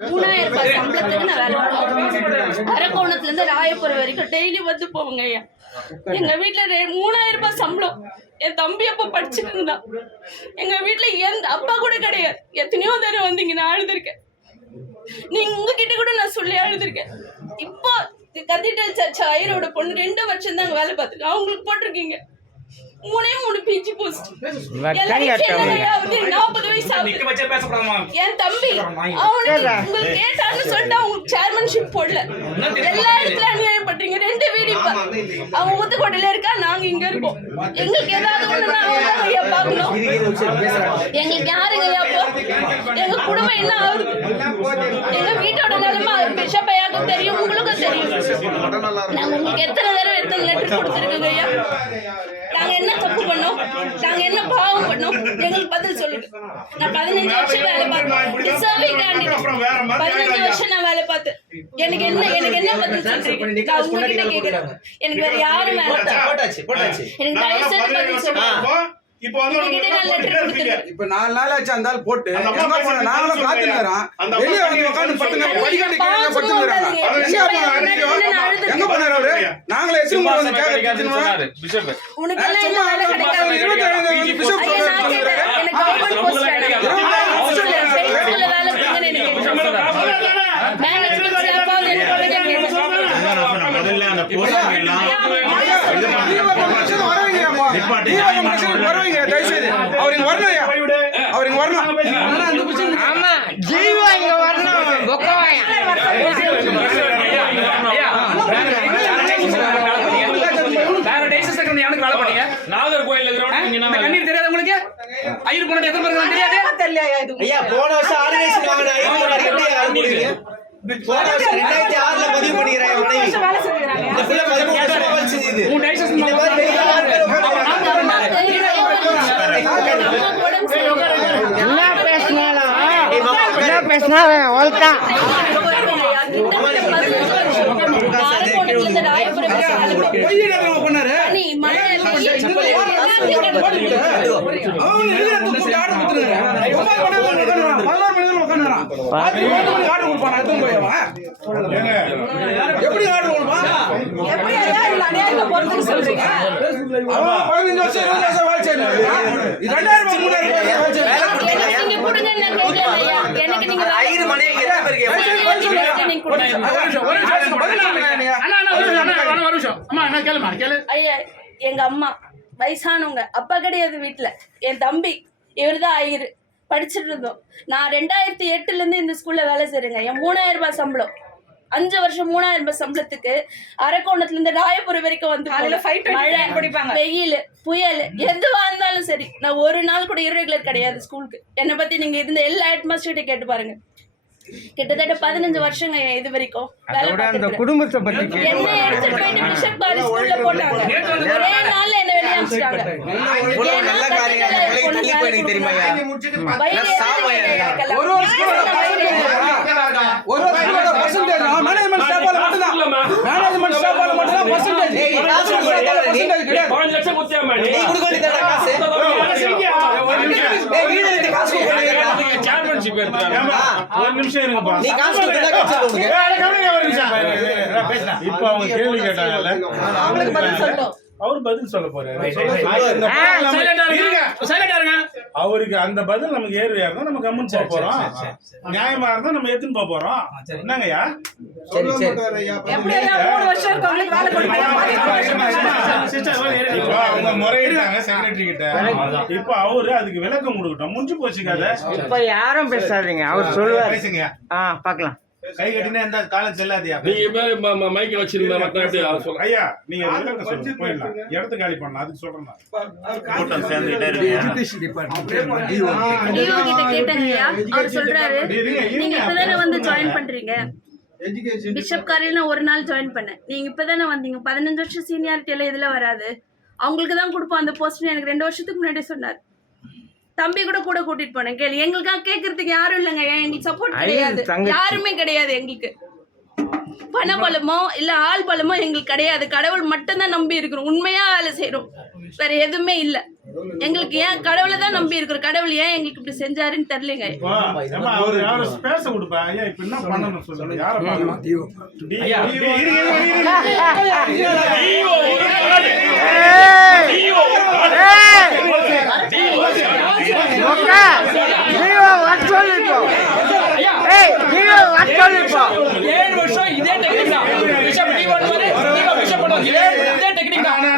மூணாயிரம் ரூபாய் சம்பளத்துக்கு நான் வேலை அரக்கோணத்துல இருந்து ராயபுரம் வரைக்கும் டெய்லி வந்து போவோங்க ஐயா. எங்க வீட்டுல ரெ- மூணாயிரம் ரூபாய் சம்பளம். என் தம்பி அப்ப படிச்சுட்டு இருந்தான் எங்க வீட்டுல எந்த அப்பா கூட கிடையாது. எத்தனையோ தடவை வந்தீங்க நான் அழுதுருக்கேன். நீங்க உங்ககிட்ட கூட நான் சொல்லி அழுதுருக்கேன். இப்போ கத்தீட்ரல் சர்ச் ஐயரோட பொண்ணு ரெண்டு வருஷம் தான் வேலை பார்த்துருக்கேன் அவங்களுக்கு போட்டிருக்கீங்க. மூணே மூணு பிஜி போஸ்ட் நாற்பது வயசு என் தம்பி அவனுக்கு உங்களுக்கு கேட்டான்னு சொல்லிட்டு அவங்களுக்கு சேர்மன்ஷிப் போடல. எல்லா இடத்துல அநியாயம் பண்றீங்க ரெண்டு வீடு இப்ப. அவன் ஊத்துக்கோட்டையில இருக்கா? நாங்க இங்க இருக்கோம். எங்களுக்கு ஏதாவது ஒண்ணுன்னா அவங்க தான் ஐயா பாக்கணும் எங்களுக்கு யாருங்க ஐயா எங்க குடும்பம் என்ன ஆகுது? எங்க வீட்டோட நிலைமை பிஷப் ஐயாக்கும் தெரியும் உங்களுக்கும் தெரியும். நாங்க உங்களுக்கு எத்தனை தடவை எத்தனை லெட்டர் கொடுத்துருக்கோங்க ஐயா நாங்க என்ன தப்பு பண்ணோம் நாங்க என்ன பாவம் பண்ணோம்? எங்களுக்கு பதில் சொல்லுங்க. நான் பதினஞ்சு வருஷம் வேலை பார்த்தேன். டிசர்விங் கேண்டிடேட் பதினஞ்சு வருஷம் நான் வேலை பார்த்தேன். எனக்கு என்ன எனக்கு என்ன பதில் சொல்றீங்க? உங்ககிட்ட கேக்குறேன். எனக்கு வேற யாரும் போட்டாச்சு எனக்கு தயவு செய்து பதில் சொல்லுங்க. இப்போ நாலு நாள் ஆச்சு அந்த ஆள் போட்டு எங்க போன? நாங்களும். காத்துக்கிறோம் வெளியே வந்து உட்காந்து பத்துங்க படிக்கட்டு கீழே படுத்துக்கிறாங்க எங்க போனாரு? அவரு நாங்களே எத்தனை முறை வந்து கேட்க உனக்கு இருபத்தி பிஷப் ஐயா நான் கேட்டேன் எனக்கு கவர்மெண்ட் போஸ்ட் வேணும் பெரிய ஸ்கூல்ல வேலை கொடுங்கன்னு எனக்கு மேனேஜ்மெண்ட் ஸ்டாஃபாவது எனக்கு கொடுங்க முதல்ல அந்த போஸ்டிங் எல்லாம் வருவீங்க தயவு செய்து அவர் இங்க வரணும் ஐயா. அவர் இங்க வரணும் ஆமா ஜீவா இங்க வரணும் பொக்கவாயா வேற டைசஸ் செகண்ட் எனக்கு வேலை பண்ணீங்க நாகர்கோயில்ல இருக்கிறவங்க நீங்க இந்த என்ன கண்ணீர் தெரியாது உங்களுக்கு ஐயர் பொண்ணு எத்தனை பேருக்கு தெரியாது ஐயா போன வருஷம் ஆர்கனைசேஷன் வாங்கின ஐநூறு எப்படி ஆள் முடியுங்க போன வருஷம் ரெண்டாயிரத்தி ஆறுல பதிவு பண்ணிக்கிறேன் என் மனைவி இந்த பிள்ளை பதிமூணு வருஷமா வேலை செஞ்சது மூணு டைசஸ் இந்த மாதிரி வெளியே ஆறு பேர் உட்கார்ந்து என்ன பேசினாலும் என்ன பேசினாலும் ஒழுத்தான் பொய் இடத்துல பண்ணாரு அவன் எழுதுறது கூப்பிட்டு ஆர்டர் கொடுத்துருக்காரு. ஒன்பது மணி நேரம் உட்கார்ந்துறான். பதினோரு மணி நேரம் உட்கார்ந்துறான். ராத்திரி ஒன்பது மணிக்கு ஆர்டர் கொடுப்பானா? எத்தனை போய் அவன்? எப்படி ஆர்டர் கொடுப்பான்? பதினஞ்சு வருஷம், இருபது வருஷம். இது ரெண்டாயிரம் மூணாயிரம் எத்தனை பேருக்கு சொல்லுங்க நீங்க. கேளுமா கேளு ஐயா எங்க அம்மா வயசானவங்க அப்பா கிடையாது வீட்ல என் தம்பி இவர்தான் ஐயரு படிச்சுட்டு இருந்தோம் நான் ரெண்டாயிரத்தி எட்டுல இருந்து இந்த ஸ்கூல்ல வேலை செய்றேங்க என் மூணாயிரம் ரூபாய் சம்பளம் அஞ்சு வருஷம் மூணாயிரம் ரூபாய் சம்பளத்துக்கு அரக்கோணத்துல இருந்து ராயபுரம் வரைக்கும் வந்து மழை குடிப்பாங்க வெயில் புயல் எதுவா இருந்தாலும் சரி. நான் ஒரு நாள் கூட irregular கிடையாது ஸ்கூலுக்கு என்னை பத்தி நீங்க இருந்த எல்லா ஹெட்மாஸ்டர்கிட்ட கேட்டு பாருங்க. கிட்டத்தட்ட பதினஞ்சு வருஷங்க இது வரைக்கும் அந்த. குடும்பத்தை பத்தி என்ன எடுத்துட்டு போயிட்டு பிஷப் ஸ்கூல்ல போட்டாங்க. ஒரே நாள்ல என்ன வெளிய அனுப்பிச்சிட்டாங்க பாஞ்சு லட்சம் குத்தியாமா நீ நீ கொடுக்க வேண்டியதானே காசு? சேர்மன்ஷிப் ஒரு நிமிஷம் இருங்கப்பா நீ காசு கொடுத்தா காசு இப்ப அவங்க கேள்வி கேட்டாங்கல்ல அவங்களுக்கு பதில் சொல்லணும் அவர் பதில் சொல்ல போறாரு. ஆ, சைலண்டா இருங்க. சைலண்டா இருங்க. அவருக்கு அந்த பதில் நமக்கு ஏர்வையா இருந்தா நம்ம கம்முன்னு போக போறோம். நியாயமா இருந்தா நம்ம எடுத்துன்னு போக போறோம். என்னங்கய்யா? அவங்க முறையிட்டாங்க செக்ரட்டரி கிட்ட. இப்போ அவரு அதுக்கு விளக்கம் கொடுக்கட்டும். முடிஞ்சு போச்சு கதை. இப்ப யாரும் பேசாதீங்க அவர் சொல்லுவார். பேசுங்க ஆ பார்க்கலாம். கை கட்டினா எந்த காலம் செல்லாதியா நீங்க மைக்க வச்சிருந்தா மத்த எப்படி சொல்ல ஐயா நீங்க போயிடலாம். இடத்த காலி பண்ணலாம். அதுக்கு சொல்றேன். கூட்டம் சேர்ந்துட்டே இருக்கு. அவர் சொல்றாரு. நீங்க இப்பதானே வந்து ஜாயின் பண்றீங்க? பிஷப் காரையில நான் ஒரு நாள் ஜாயின் பண்ணேன். நீங்க இப்பதானே வந்தீங்க. பதினஞ்சு வருஷம் சீனியாரிட்டி எல்லாம் இதுல வராது. அவங்களுக்கு தான் கொடுப்போம். அந்த போஸ்ட் எனக்கு ரெண்டு வருஷத்துக்கு முன்னாடி சொன்னார். தம்பி கூட கூட கூட்டிட்டு போனேன். கேளு எங்களுக்காக கேட்கறதுக்கு யாரும் இல்லைங்க. எங்களுக்கு சப்போர்ட் கிடையாது. யாருமே கிடையாது எங்களுக்கு. பண பலமோ இல்ல ஆள் பலமோ எங்களுக்கு கிடையாது. கடவுள் மட்டும்தான் நம்பி இருக்கிறோம். உண்மையா வேலை செய்றோம். வேற எதுவுமே இல்ல. எங்களுக்கு ஏன் கடவுளை தான் நம்பி இருக்கிறோம்? கடவுள் ஏன் எங்களுக்கு இப்படி செஞ்சாருன்னு தெரியலங்க. பேச கொடுப்பா? ஐயா இப்ப இதே டெக்னிக் தான்.